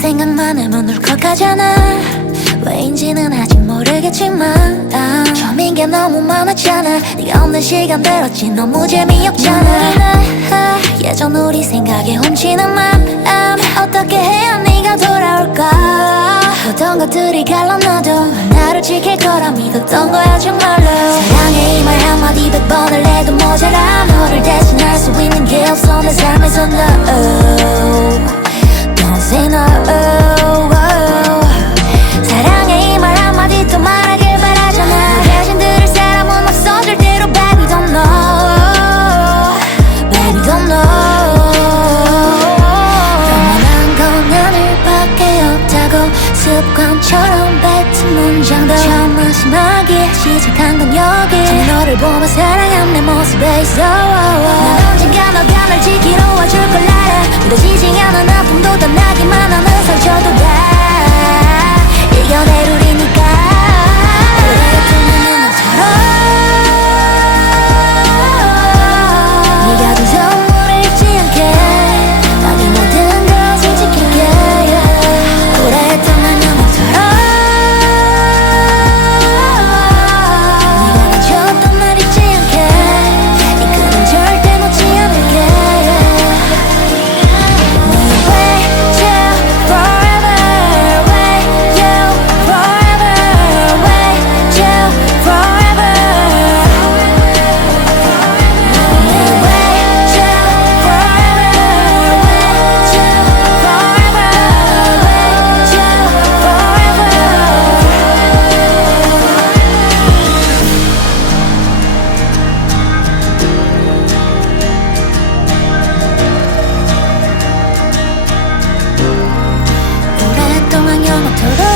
생각만 하면 울컥하잖아. 왜인지는 아직 모르겠지만 아, 처음인 게 너무 많았잖아. 네가 없는 시간들 어찌 너무 재미없잖아. 아, 예전 우리 생각에 훔치는 맘 어떻게 해야 네가 돌아올까? 어떤 것들이 갈라놔도 나를 지킬 거라 믿었던 거야 정말로. 사랑해 이 말 한마디 백번 없다고 습관처럼 뱉은 문장도 처음 마지막에 시작한 건 여기. 처음 너를 보며 사랑한 내 모습에 있어. 난 언젠가 너가 날 지키러 와줄 걸 알아 믿어지지 않은 아픔도 떠나기만 하는 상처도 다 저처럼